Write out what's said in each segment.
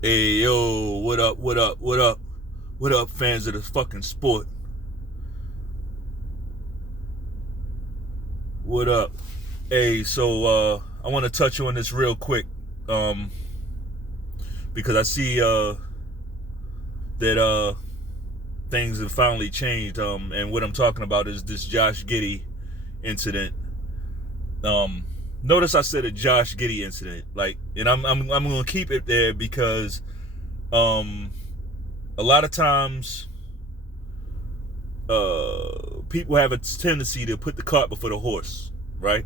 Hey, yo, what up, what up, what up? What up, fans of the fucking sport? What up? Hey, so I want to touch on this real quick um because I see that things have finally changed and what I'm talking about is this Josh Giddey incident. Um Notice I said a Josh Giddey incident, like, and I'm going to keep it there because um a lot of times people have a tendency to put the cart before the horse, right?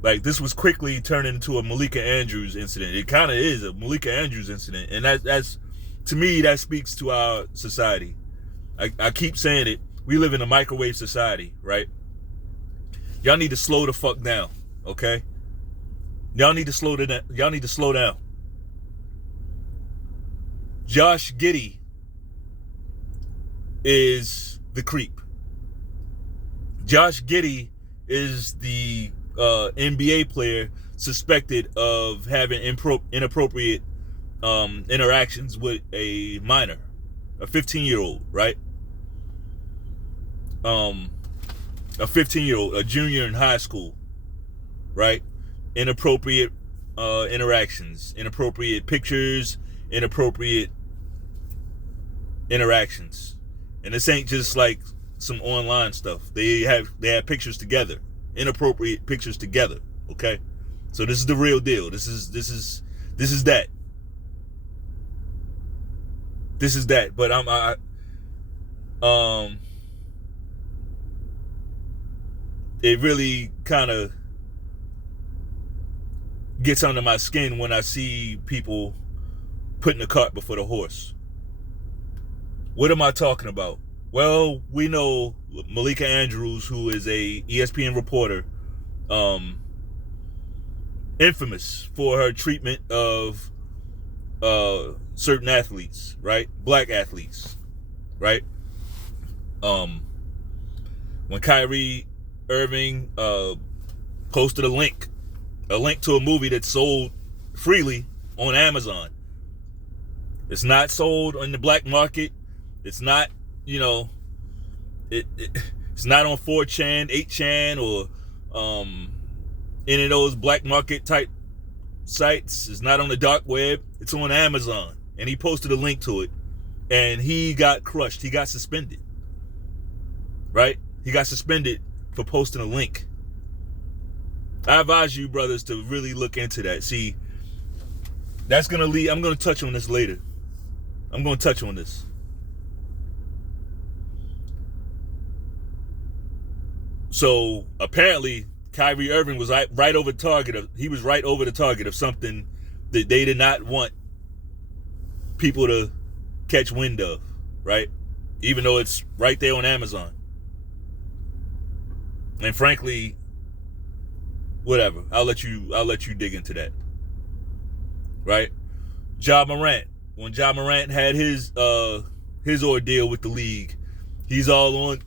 Like, this was quickly turned into a Malika Andrews incident. It kind of is a Malika Andrews incident, and that's to me that speaks to our society. I keep saying it. We live in a microwave society, right? Y'all need to slow the fuck down, okay? Y'all need to slow down. Y'all need to slow down. Josh Giddey is the creep. Josh Giddey is the NBA player suspected of having inappropriate interactions with a minor, a 15-year-old, right? Um, a 15-year-old, a junior in high school, right? Inappropriate interactions, inappropriate pictures, inappropriate interactions, and this ain't just like some online stuff. They have pictures together, inappropriate pictures together. Okay, so this is the real deal. This is that. This is that. But um, it really kind of gets under my skin when I see people putting the cart before the horse. What am I talking about? Well, we know Malika Andrews, who is a ESPN reporter, um, infamous for her treatment of certain athletes, right? Black athletes, right? Um, when Kyrie Irving posted a link to a movie that's sold freely on Amazon. It's not sold on the black market. It's not, you know, it's not on 4chan, 8chan, or any of those black market type sites. It's not on the dark web. It's on Amazon. And he posted a link to it. And he got crushed. He got suspended. Right? He got suspended for posting a link. I advise you, brothers, to really look into that. See, that's going to lead. I'm going to touch on this later. I'm going to touch on this. So apparently, Kyrie Irving was right over target. He was right over the target of something that they did not want people to catch wind of, right? Even though it's right there on Amazon. And frankly, whatever. I'll let you dig into that, right? Ja Morant. When Ja Morant had his ordeal with the league, he's all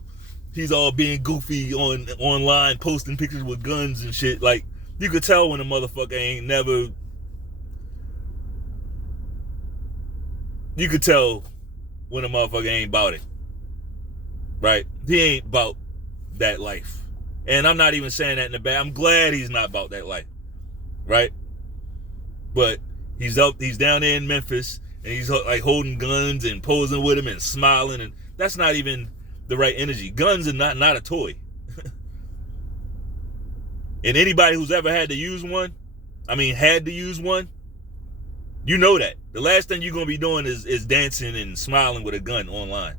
being goofy online, posting pictures with guns and shit. Like, you could tell when a motherfucker ain't never. You could tell when a motherfucker ain't about it, right? He ain't about that life, and I'm not even saying that in the bad. I'm glad he's not about that life, right? But he's down there in Memphis, and he's like holding guns and posing with him and smiling, and that's not even the right energy. Guns are not a toy. And anybody who's ever had to use one, you know that. The last thing you're going to be doing is dancing and smiling with a gun online.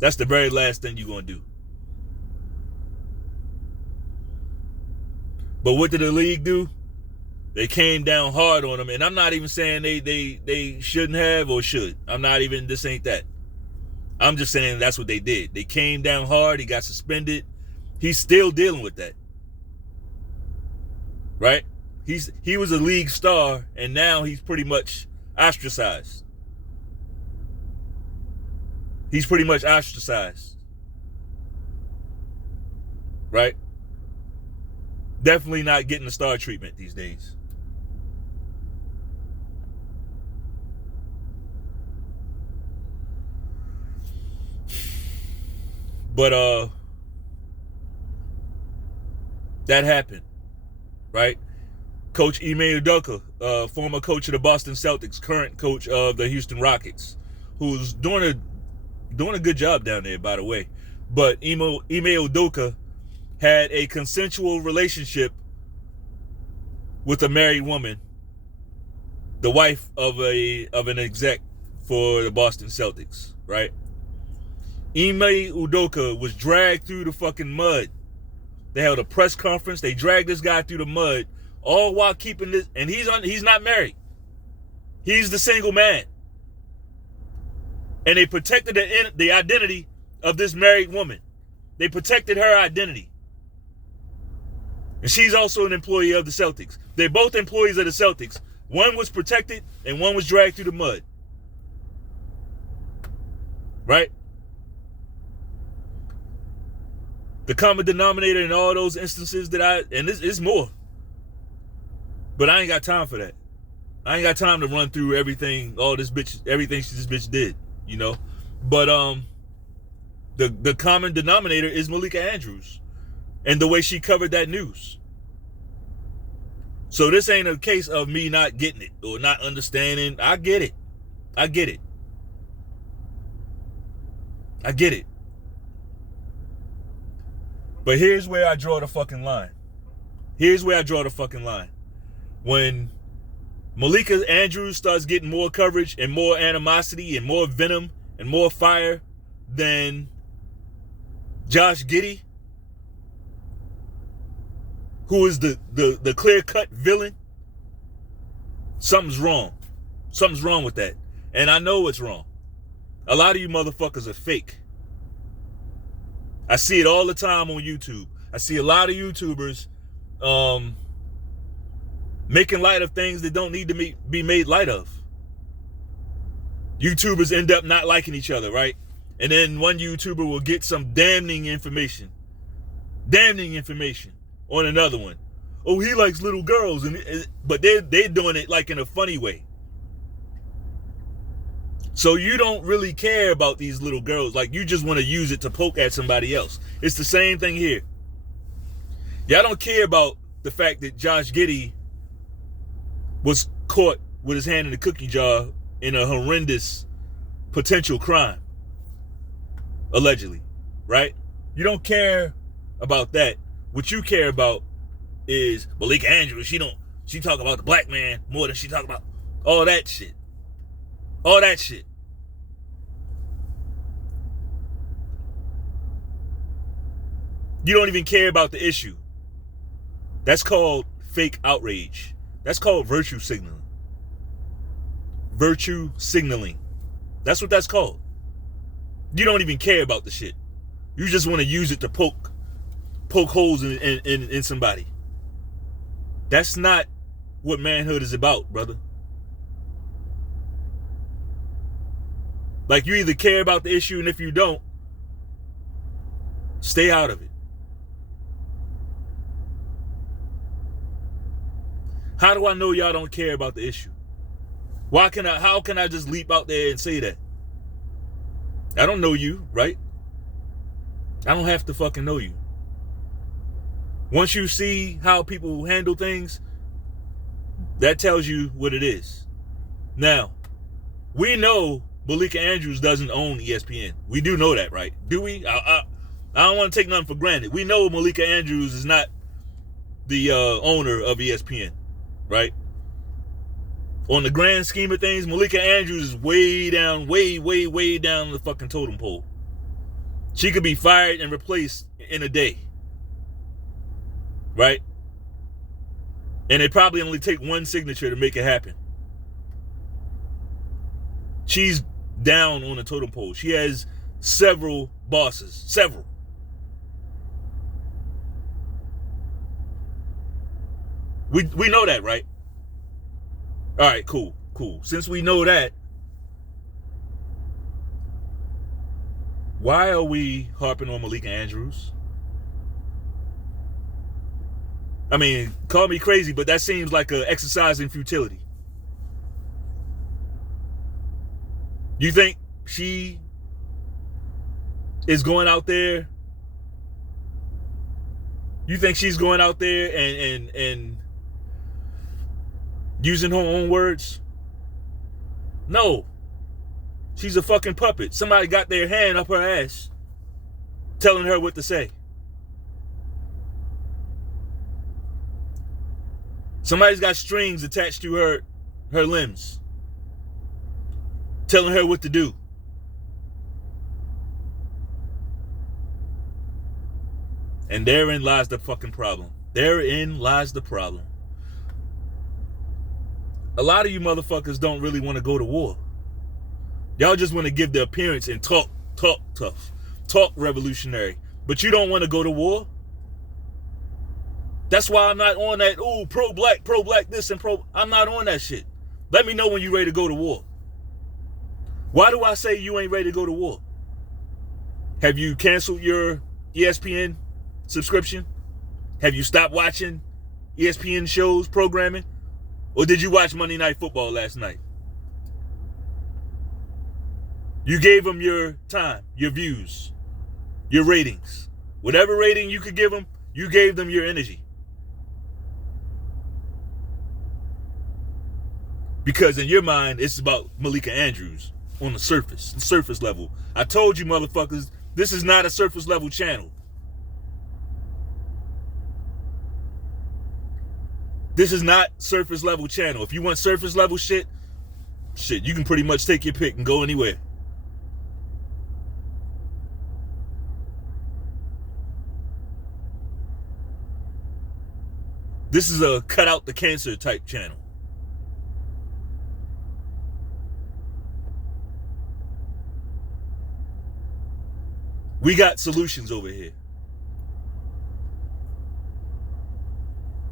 That's the very last thing you're going to do. But what did the league do? They came down hard on him, and I'm not even saying they shouldn't have or should. This ain't that. I'm just saying that's what they did. They came down hard. He got suspended. He's still dealing with that, right? He was a league star, and now he's pretty much ostracized. He's pretty much ostracized, right? Definitely not getting the star treatment these days. But that happened, right? Coach Ime Udoka, former coach of the Boston Celtics, current coach of the Houston Rockets, who's doing a good job down there, by the way. But Ime Udoka had a consensual relationship with a married woman, the wife of an exec for the Boston Celtics, right? Ime Udoka was dragged through the fucking mud. They held a press conference. They dragged this guy through the mud, all while keeping this. And he's not married. He's the single man. And they protected the identity of this married woman. They protected her identity. And she's also an employee of the Celtics. They're both employees of the Celtics. One was protected and one was dragged through the mud. Right? The common denominator in all those instances and this is more. But I ain't got time for that. I ain't got time to run through everything this bitch did, you know? But the common denominator is Malika Andrews and the way she covered that news. So this ain't a case of me not getting it or not understanding. I get it. I get it. I get it. But here's where I draw the fucking line. Here's where I draw the fucking line. When Malika Andrews starts getting more coverage and more animosity and more venom and more fire than Josh Giddey, who is the clear-cut villain, something's wrong. Something's wrong with that. And I know it's wrong. A lot of you motherfuckers are fake. I see it all the time on YouTube. I see a lot of YouTubers making light of things that don't need to be made light of. YouTubers end up not liking each other, right? And then one YouTuber will get some damning information on another one. Oh, he likes little girls, but they're doing it like in a funny way. So you don't really care about these little girls. Like, you just want to use it to poke at somebody else. It's the same thing here. Y'all don't care about the fact that Josh Giddey was caught with his hand in the cookie jar in a horrendous potential crime. Allegedly. Right? You don't care about that. What you care about is Malika Andrews. She talk about the black man more than she talk about all that shit. All that shit. You don't even care about the issue. That's called fake outrage. That's called virtue signaling. Virtue signaling. That's what that's called. You don't even care about the shit. You just want to use it to poke holes in somebody. That's not what manhood is about, brother. Like, you either care about the issue, and if you don't, stay out of it. How do I know y'all don't care about the issue? How can I just leap out there and say that? I don't know you, right? I don't have to fucking know you. Once you see how people handle things, that tells you what it is. Now, we know Malika Andrews doesn't own ESPN. We do know that, right? Do we? I don't want to take nothing for granted. We know Malika Andrews is not the owner of ESPN, right? On the grand scheme of things, Malika Andrews is way down the fucking totem pole. She could be fired and replaced in a day, right? And it probably only take one signature to make it happen. She's down on the totem pole. She has several bosses. Several. We know that, right? All right, cool. Since we know that, why are we harping on Malika Andrews? I mean, call me crazy, but that seems like an exercise in futility. You think she is going out there You think she's going out there and using her own words? No. She's a fucking puppet. Somebody got their hand up her ass telling her what to say. Somebody's got strings attached to her limbs telling her what to do. And therein lies the fucking problem. Therein lies the problem. A lot of you motherfuckers don't really want to go to war. Y'all just want to give the appearance and talk tough, talk revolutionary. But you don't want to go to war. That's why I'm not on that, pro-black this and I'm not on that shit. Let me know when you're ready to go to war. Why do I say you ain't ready to go to war? Have you canceled your ESPN subscription? Have you stopped watching ESPN shows, programming? Or did you watch Monday Night Football last night? You gave them your time, your views, your ratings. Whatever rating you could give them, you gave them your energy. Because in your mind, it's about Malika Andrews on the surface level. I told you motherfuckers, this is not a surface level channel. This is not surface level channel. If you want surface level shit, you can pretty much take your pick and go anywhere. This is a cut out the cancer type channel. We got solutions over here.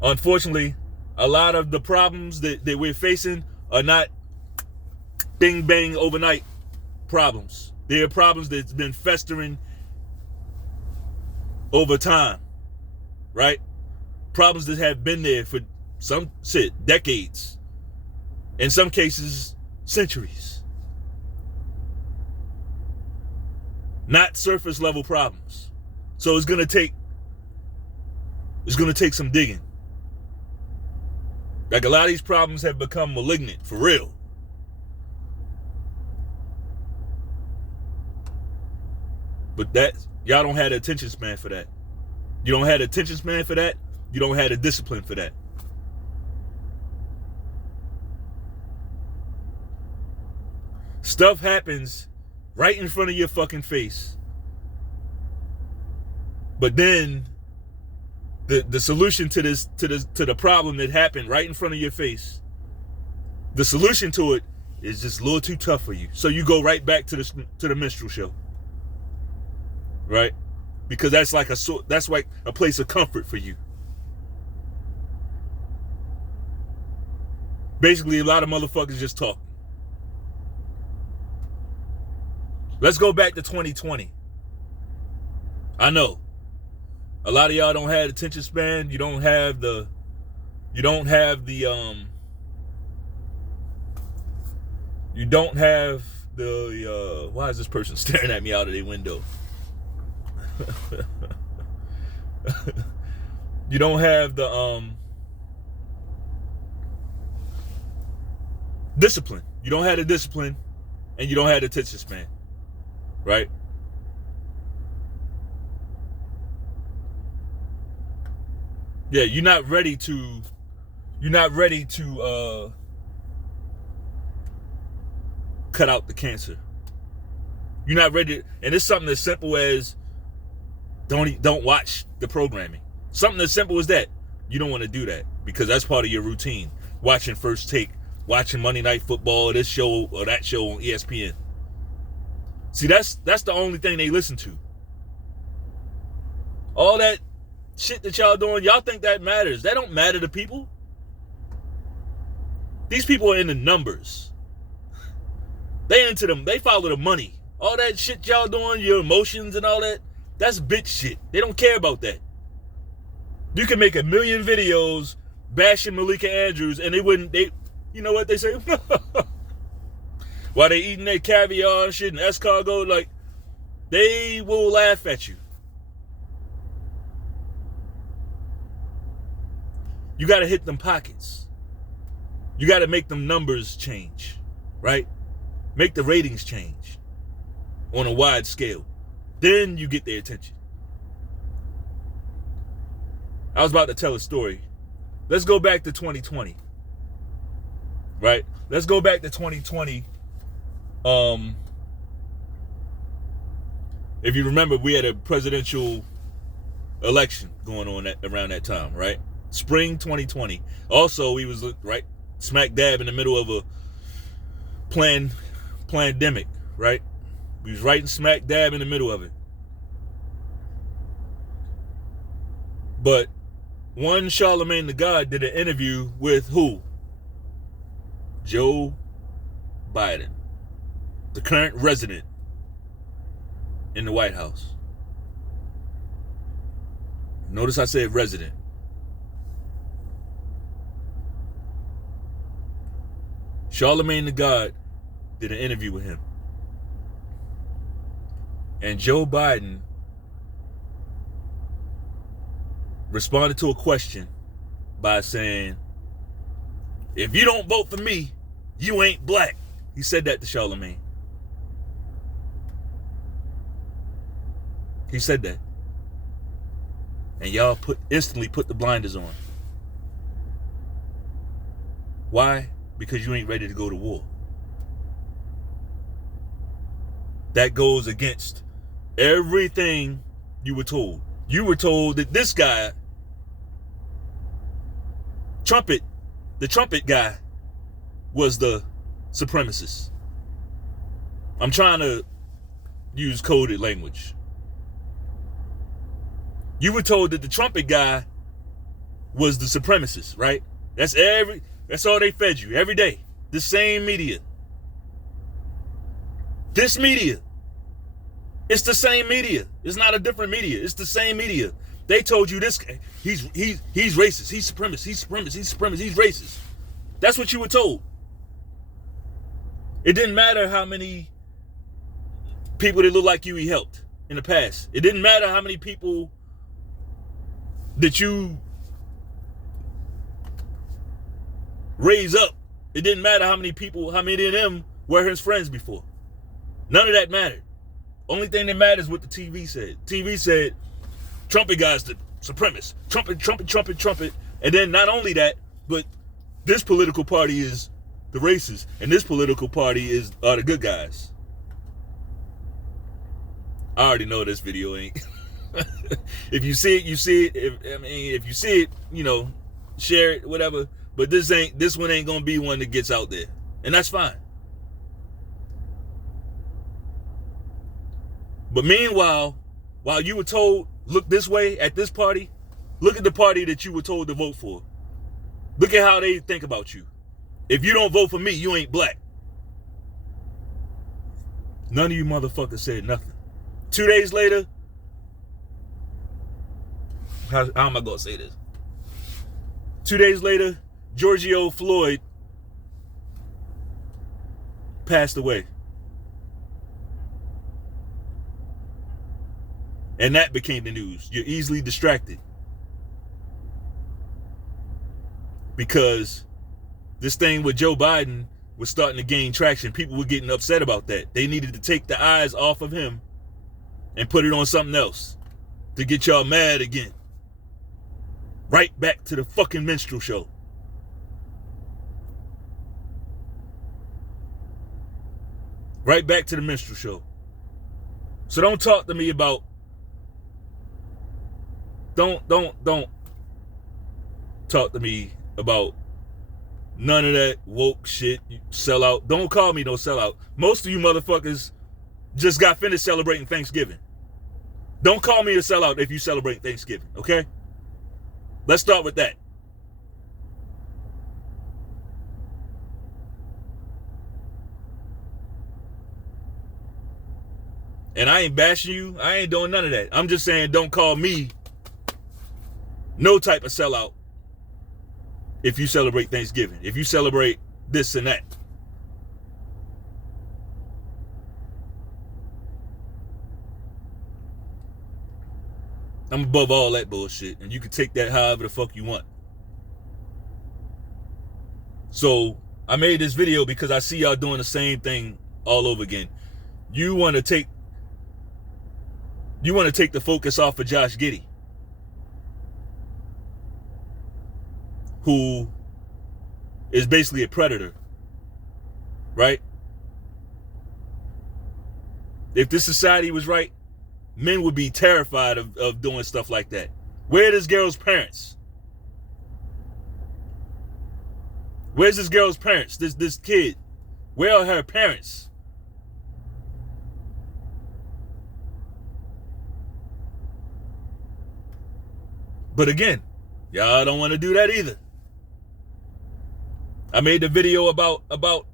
Unfortunately, a lot of the problems that we're facing are not bing bang overnight problems. They are problems that's been festering over time, right? Problems that have been there for some decades. In some cases, centuries. Not surface level problems. So it's gonna take some digging. Like a lot of these problems have become malignant, for real. But y'all don't have the attention span for that. You don't have the attention span for that. You don't have the discipline for that. Stuff happens right in front of your fucking face. But then the solution to the problem that happened right in front of your face, the solution to it is just a little too tough for you. So you go right back to the minstrel show. Right? Because that's like a place of comfort for you. Basically, a lot of motherfuckers just talk. Let's go back to 2020. I know a lot of y'all don't have attention span. You don't have the why is this person staring at me out of their window? You don't have the discipline. You don't have the discipline, and you don't have the attention span. Right? Yeah, you're not ready to cut out the cancer. You're not ready, and it's something as simple as don't watch the programming. Something as simple as that. You don't want to do that because that's part of your routine. Watching First Take, watching Monday Night Football, this show or that show on ESPN. See, that's the only thing they listen to. All that shit that y'all doing, y'all think that matters. That don't matter to people. These people are into numbers. They into them. They follow the money. All that shit y'all doing, your emotions and all that, that's bitch shit. They don't care about that. You can make 1 million videos bashing Malika Andrews and you know what they say? While they eating their caviar and shit and escargot, like, they will laugh at you. You got to hit them pockets. You got to make them numbers change, right? Make the ratings change on a wide scale. Then you get their attention. I was about to tell a story. Let's go back to 2020, right? Let's go back to 2020. If you remember, we had a presidential election going on around that time, right? Spring 2020. Also, we was right smack dab in the middle of a pandemic, right? We was right smack dab in the middle of it. But one Charlamagne the God did an interview with who? Joe Biden, the current resident in the White House. Notice I said resident. Charlamagne the God did an interview with him. And Joe Biden responded to a question by saying, if you don't vote for me, you ain't black. He said that to Charlamagne. He said that. And y'all instantly put the blinders on. Why? Because you ain't ready to go to war. That goes against everything you were told. You were told that this guy, the trumpet guy, was the supremacist. I'm trying to use coded language. You were told that the trumpet guy was the supremacist, right? That's all they fed you every day. The same media. This media. It's the same media. It's not a different media. It's the same media. They told you this guy, he's racist, he's supremacist, he's racist. That's what you were told. It didn't matter how many people that look like you he helped in the past. It didn't matter how many people that you raise up. It didn't matter how many of them were his friends before. None of that mattered. Only thing that matters is what the TV said. TV said, trumpet guy's the supremacist. Trumpet. And then not only that, but this political party is the racist, and this political party are the good guys. I already know this video ain't. If you see it, you see it. If you see it, share it, whatever. But this one ain't gonna be one that gets out there. And that's fine. But meanwhile, while you were told, look this way at this party, look at the party that you were told to vote for. Look at how they think about you. If you don't vote for me, you ain't black. None of you motherfuckers said nothing. 2 days later, how am I going to say this? 2 days later, George Floyd passed away. And that became the news. You're easily distracted. Because this thing with Joe Biden was starting to gain traction. People were getting upset about that. They needed to take the eyes off of him and put it on something else to get y'all mad again. Right back to the fucking minstrel show. Right back to the minstrel show. So don't talk to me about don't talk to me about none of that woke shit, you sellout. Don't call me no sellout. Most of you motherfuckers just got finished celebrating Thanksgiving. Don't call me a sellout if you celebrate Thanksgiving, okay? Let's start with that. And I ain't bashing you. I ain't doing none of that. I'm just saying don't call me no type of sellout if you celebrate Thanksgiving. If you celebrate this and that. I'm above all that bullshit. And you can take that however the fuck you want. So I made this video because I see y'all doing the same thing all over again. You want to take the focus off of Josh Giddey, who is basically a predator, right? If this society was right, men would be terrified of doing stuff like that. Where are this girl's parents? Where's this girl's parents? This kid. Where are her parents? But again, y'all don't want to do that either. I made the video about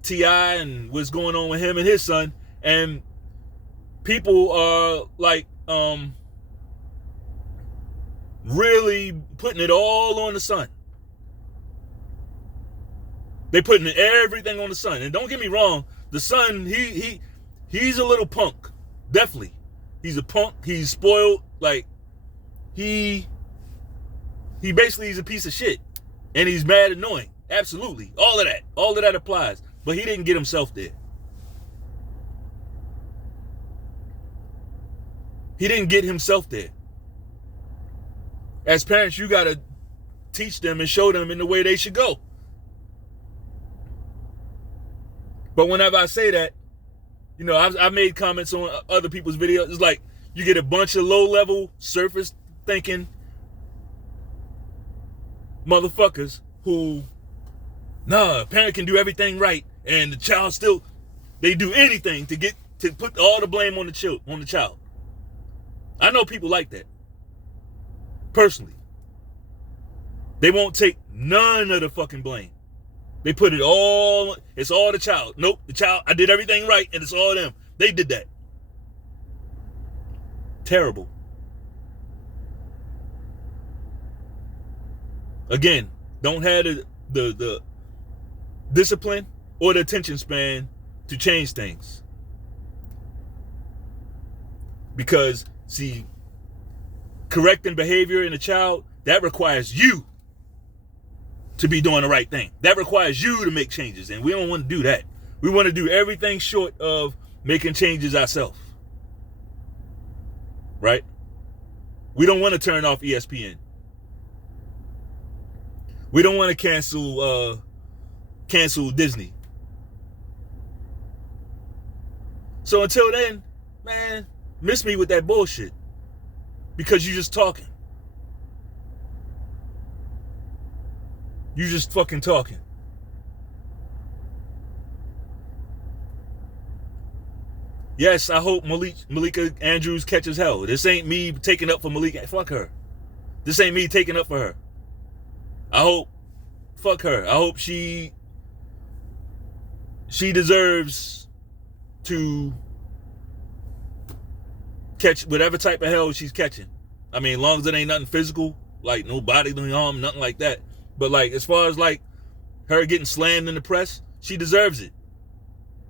T.I. and what's going on with him and his son, and people are like really putting it all on the son. They putting everything on the son. And don't get me wrong, the son, he's a little punk. Definitely. He's a punk. He's spoiled. Like, he basically is a piece of shit. And he's mad annoying. Absolutely. All of that applies. But he didn't get himself there. He didn't get himself there. As parents, you got to teach them and show them in the way they should go. But whenever I say that, you know, I've made comments on other people's videos. It's like you get a bunch of low-level, surface-thinking motherfuckers who, a parent can do everything right, and the child still, they do anything to put all the blame on the child. I know people like that. Personally. They won't take none of the fucking blame. They put it's all the child. Nope, the child, I did everything right, and it's all them. They did that. Terrible. Again, don't have the discipline or the attention span to change things. Because, see, correcting behavior in a child, that requires you to be doing the right thing. That requires you to make changes, and we don't want to do that. We want to do everything short of making changes ourselves. Right? We don't want to turn off ESPN. We don't want to cancel Disney. So until then, man, miss me with that bullshit. Because you just talking. You just fucking talking. Yes, I hope Malika Andrews catches hell. This ain't me taking up for Malika. Fuck her. This ain't me taking up for her. Fuck her. I hope she deserves to catch whatever type of hell she's catching. I mean, as long as it ain't nothing physical, like no bodily harm, nothing like that. But like, as far as like her getting slammed in the press, she deserves it.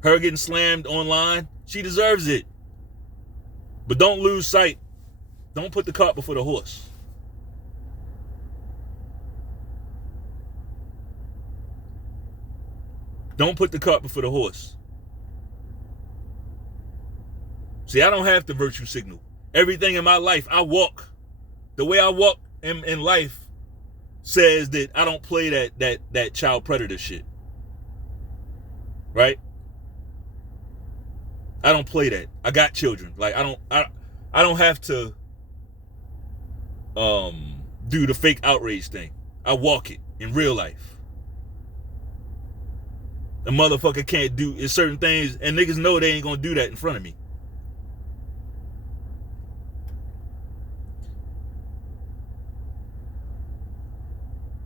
Her getting slammed online, she deserves it. But don't lose sight. Don't put the cart before the horse. Don't put the cart before the horse. See, I don't have to virtue signal. Everything in my life, I walk. The way I walk in life says that I don't play that child predator shit. Right? I don't play that. I got children. Like, I don't have to do the fake outrage thing. I walk it in real life. A motherfucker can't do certain things, and niggas know they ain't gonna do that in front of me.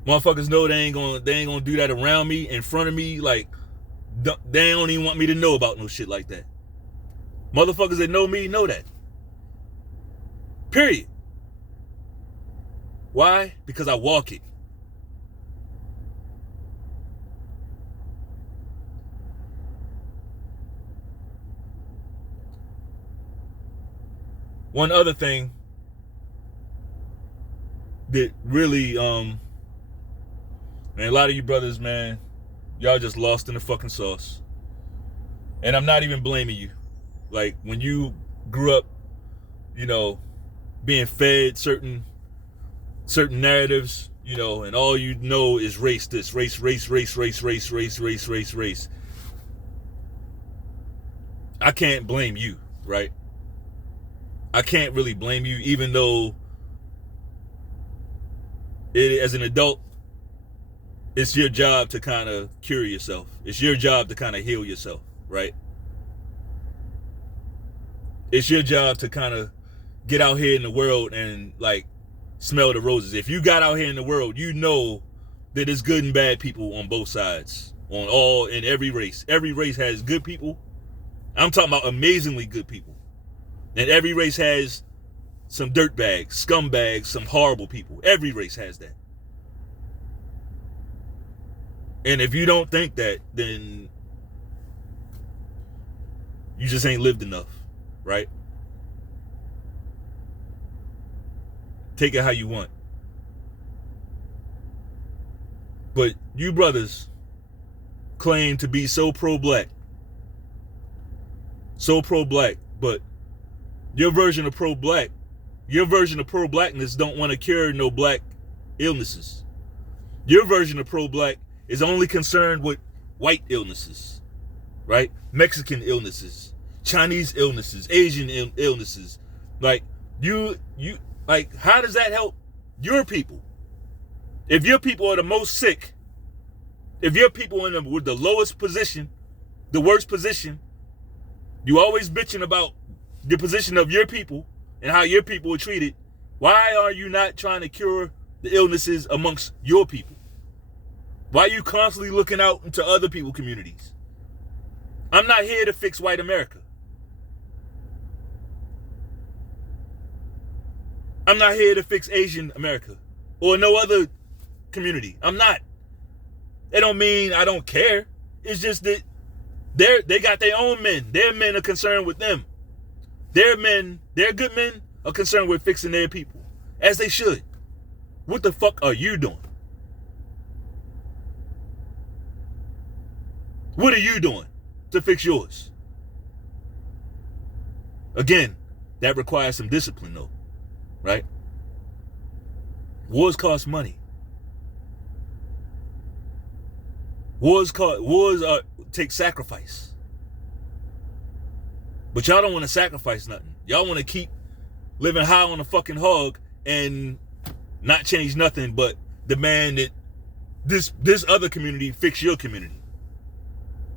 Motherfuckers know they ain't gonna do that around me, in front of me. Like, they don't even want me to know about no shit like that. Motherfuckers that know me know that. Period. Why? Because I walk it. One other thing that really Man, a lot of you brothers, man, y'all just lost in the fucking sauce. And I'm not even blaming you. Like, when you grew up, you know, being fed certain narratives, you know, and all you know is race, race. I can't blame you, right? I can't really blame you, even though as an adult, it's your job to kind of cure yourself. It's your job to kind of heal yourself, right? It's your job to kind of get out here in the world and, like, smell the roses. If you got out here in the world, you know that there's good and bad people on both sides, in every race. Every race has good people. I'm talking about amazingly good people. And every race has some dirtbags, scumbags, some horrible people. Every race has that. And if you don't think that, then you just ain't lived enough, right? Take it how you want. But you brothers claim to be so pro-black, but your version of pro-blackness don't want to cure no black illnesses. Your version of pro-black is only concerned with white illnesses, right? Mexican illnesses, Chinese illnesses, Asian illnesses. Like, like, how does that help your people? If your people are the most sick, if your people with the lowest position, the worst position, you always bitching about the position of your people and how your people are treated. Why are you not trying to cure the illnesses amongst your people? Why are you constantly looking out into other people's communities? I'm not here to fix white America. I'm not here to fix Asian America or no other community. I'm not. It don't mean I don't care. It's just that they got their own men. Their men are concerned with them. Their good men are concerned with fixing their people, as they should. What the fuck are you doing? What are you doing to fix yours? Again, that requires some discipline, though, right? Wars cost money. Wars take sacrifice. But y'all don't want to sacrifice nothing. Y'all want to keep living high on a fucking hog and not change nothing, but demand that this other community fix your community.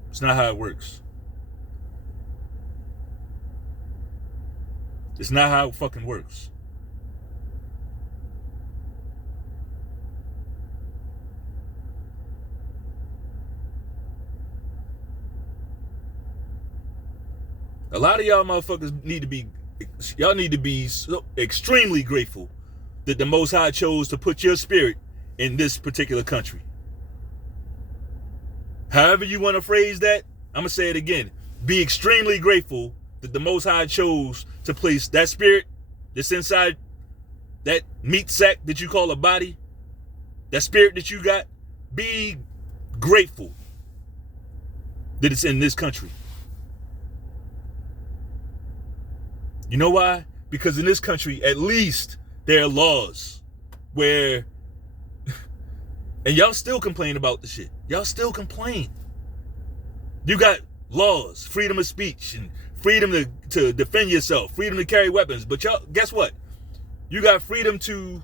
It's not how it works. It's not how it fucking works. A lot of y'all motherfuckers need to be so extremely grateful that the Most High chose to put your spirit in this particular country. However you want to phrase that, I'm going to say it again. Be extremely grateful that the Most High chose to place that spirit that's inside that meat sack that you call a body, that spirit that you got. Be grateful that it's in this country. You know why? Because in this country, at least there are laws where, and y'all still complain about the shit. Y'all still complain. You got laws, freedom of speech, and freedom to defend yourself, freedom to carry weapons. But y'all, guess what? You got freedom to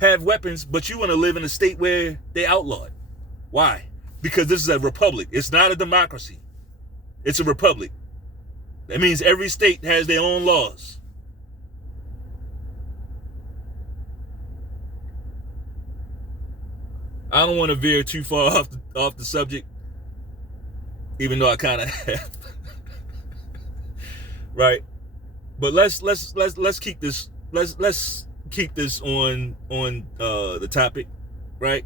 have weapons, but you want to live in a state where they outlawed. Why? Because this is a republic. It's not a democracy. It's a republic. That means every state has their own laws. I don't want to veer too far off the subject, even though I kind of have. Right? But let's keep this let's keep this on the topic, right?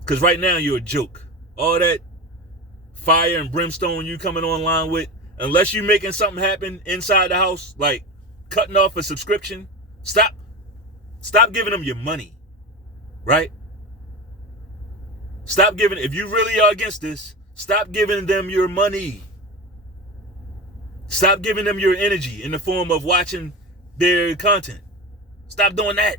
Because right now you're a joke. All that fire and brimstone you coming online with, unless you making something happen inside the house, like cutting off a subscription, stop giving them your money, right? Stop giving, if you really are against this, stop giving them your money. Stop giving them your energy in the form of watching their content. Stop doing that.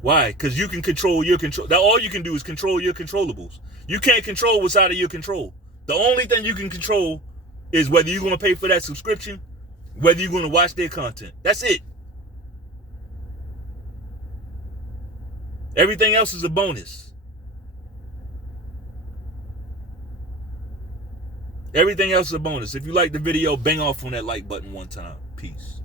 Why? Because you can control your control. That all you can do is control your controllables. You can't control what's out of your control. The only thing you can control is whether you're going to pay for that subscription, whether you're going to watch their content. That's it. Everything else is a bonus. Everything else is a bonus. If you like the video, bang off on that like button one time. Peace.